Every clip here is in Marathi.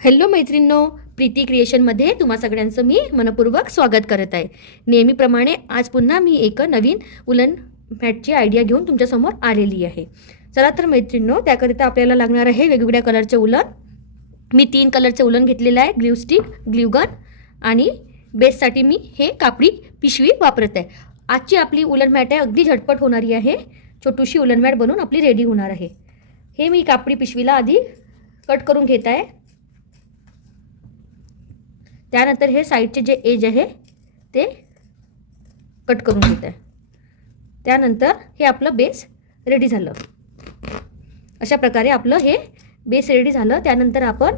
हॅलो मैत्रिणींनो, प्रीती क्रिएशनमध्ये तुम्हा सगळ्यांचं मी मनपूर्वक स्वागत करत आहे. नेहमीप्रमाणे आज पुन्हा मी एक नवीन उलन मॅटची आयडिया घेऊन तुमच्यासमोर आलेली आहे. चला तर मैत्रिणींनो, त्याकरिता आपल्याला लागणार आहे वेगवेगळ्या कलरचे उलन. मी 3 कलरचे उलन घेतलेले आहे, ग्ल्यू स्टिक, ग्ल्यू गन आणि बेससाठी मी हे कापडी पिशवी वापरत आहे. आजची आपली उलन मॅट आहे, अगदी झटपट होणारी आहे. छोटीशी उलन मॅट बनवून आपली रेडी होणार आहे. हे मी कापडी पिशवीला आधी कट करून घेत आहे. त्यानंतर हे साईडचे जे एज आहे ते कट करून घेत आहे. त्यानंतर हे आपलं बेस रेडी झालं. अशा प्रकारे आपलं हे बेस रेडी झालं. त्यानंतर आपण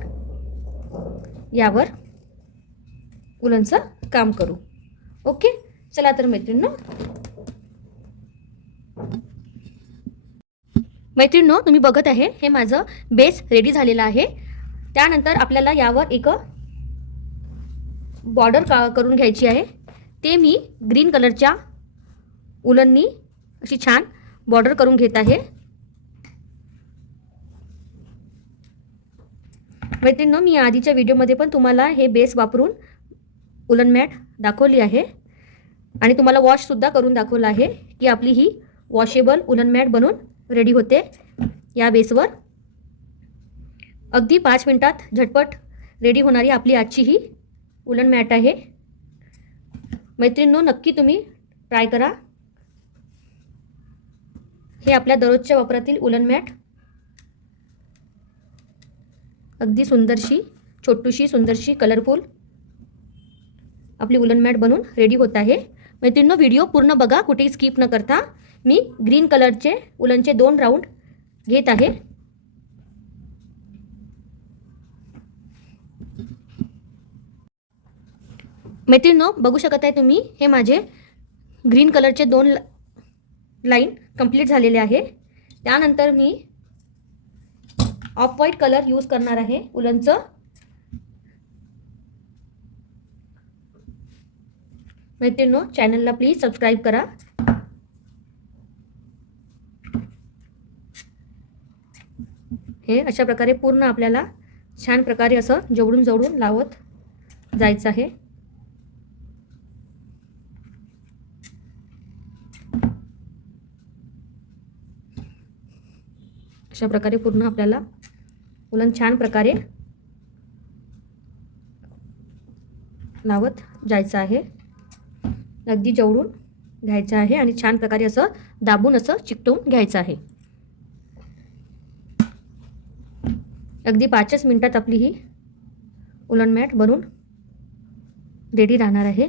यावर उलनचं काम करू. ओके, चला तर मैत्रिणींनो तुम्ही बघत आहे हे माझं बेस रेडी झालेलं आहे. त्यानंतर आपल्याला यावर एक बॉर्डर करून घ्यायची आहे. ते मी ग्रीन कलरच्या उलननी अशी छान बॉर्डर करून घेत आहे. मैत्रिणींनो, मी आधीच्या व्हिडिओमध्ये पण तुम्हाला हे बेस वापरून उलन मॅट दाखवली आहे आणि तुम्हाला वॉशसुद्धा करून दाखवलं आहे की आपली ही वॉशेबल उलन मॅट बनून रेडी होते. या बेसवर अगदी 5 मिनिटात झटपट रेडी होणारी आपली आजची ही उलन मॅट आहे. मैत्रिणींनो, नक्की तुम्ही ट्राय करा. हे आपल्या दररोजच्या वापरातील उलन मॅट अगदी सुंदरशी, छोटीशी, सुंदरशी, कलरफुल आपली उलन मॅट बनून रेडी होत आहे. मैत्रिणींनो, व्हिडिओ पूर्ण बघा, कुठेही स्किप न करता. मी ग्रीन कलरचे उलनचे 2 राऊंड घेत आहे. मैत्रिणींनो, बघू शकत आहे तुम्ही हे माझे ग्रीन कलरचे 2 लाईन कंप्लीट झालेले आहे. त्यानंतर मी ऑफ व्हाईट कलर यूज करणार आहे उलनचं. मैत्रिणींनो, चॅनलला प्लीज सबस्क्राईब करा. हे अशा प्रकारे पूर्ण आपल्याला छान प्रकारे असं जवळून जवळून लावत जायचं आहे. अशा प्रकारे पूर्ण आपल्याला उलन छान प्रकारे लावत जायचं आहे. अगदी जवळून घ्यायचं आहे आणि छान प्रकारे असं दाबून असं चिकटवून घ्यायचं आहे. अगदी 5च मिनिटात आपली ही उलन मॅट बनून रेडी राहणार आहे.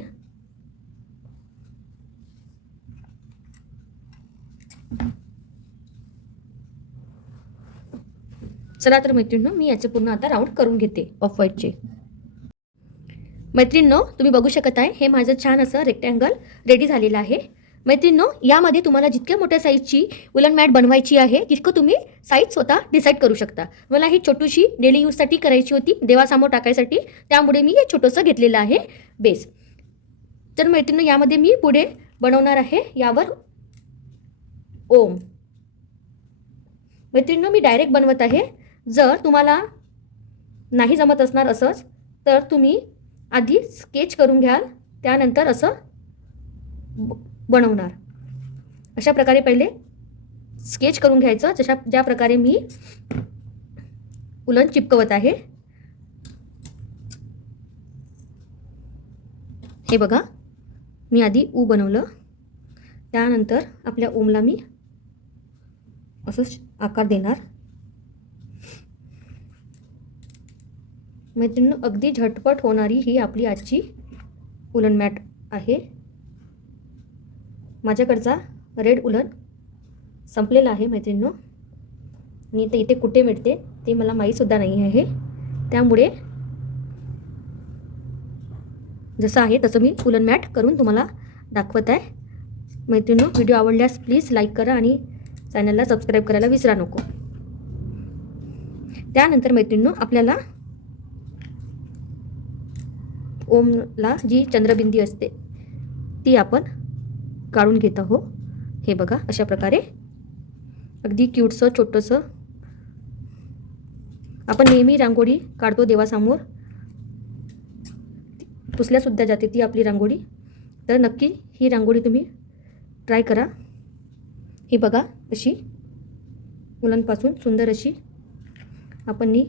चला तर मैत्रिणींनो, मी याचे पूर्ण आता राऊंड करून घेते ऑफ व्हाईटचे. मैत्रिणींनो, तुम्ही बघू शकत आहे हे माझं छान असं रेक्टँगल रेडी झालेलं आहे. मैत्रिणींनो, यामध्ये तुम्हाला जितक्या मोठ्या साईजची उलन मॅट बनवायची आहे तितकं तुम्ही साईज स्वतः डिसाईड करू शकता. मला ही छोटीशी डेली यूजसाठी करायची होती, देवासमोर टाकायसाठी, त्यामुळे मी हे छोटंसं घेतलेलं आहे बेस. तर मैत्रिणींनो, यामध्ये मी पुढे बनवणार आहे यावर ओम. मैत्रिणींनो, मी डायरेक्ट बनवत आहे. जर तुम्हाला नाही जमत असणार असंच तर तुम्ही आधी स्केच करून घ्याल, त्यानंतर असं बनवणार. अशा प्रकारे पहिले स्केच करून घ्यायचं, ज्या प्रकारे मी उलन चिपकवत आहे. हे बघा, मी आधी ऊ बनवलं, त्यानंतर आपल्या ओमला मी असंच आकार देणार. मैत्रिणींनो, अगदी झटपट होणारी ही आपली आजची उलन मॅट आहे. माझ्याकडचा रेड उलन संपलेला आहे मैत्रिणींनो, आणि ते इथे कुठे मिळते ते मला माहीतसुद्धा नाही आहे. त्यामुळे जसं आहे तसं मी उलन मॅट करून तुम्हाला दाखवत आहे. मैत्रिणींनो, व्हिडिओ आवडल्यास प्लीज लाईक करा आणि चॅनलला सबस्क्राईब करायला विसरा नको. त्यानंतर मैत्रिणींनो, आपल्याला ओमला जी चंद्रबिंदी असते ती आपण काढून घेत आहोत. हे बघा, अशा प्रकारे अगदी क्यूटसं छोटंसं आपण नेहमी रांगोळी काढतो देवासमोर, पुसल्यासुद्धा जाते ती आपली रांगोळी. तर नक्की ही रांगोळी तुम्ही ट्राय करा. ही बघा अशी उलनपासून सुंदर अशी आपण ही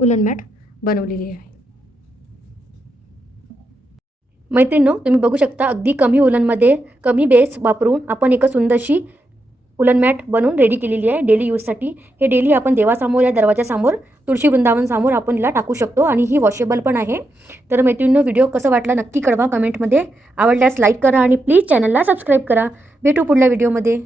उलन मॅट बनवलेली आहे. मैत्रिणींनो, तुम्ही बघू शकता अगदी कमी उलनमध्ये कमी बेस वापरून आपण एक सुंदरशी उलन मॅट बनवून रेडी केलेली आहे डेली यूजसाठी. हे डेली आपण देवासमोर या दरवाजासमोर तुळशी वृंदावनसमोर आपण हिला टाकू शकतो आणि ही वॉशेबल पण आहे. तर मैत्रिणींनो, व्हिडिओ कसा वाटला नक्की कळवा कमेंटमध्ये. आवडल्यास लाईक करा आणि प्लीज चॅनलला सबस्क्राईब करा. भेटू पुढल्या व्हिडिओमध्ये.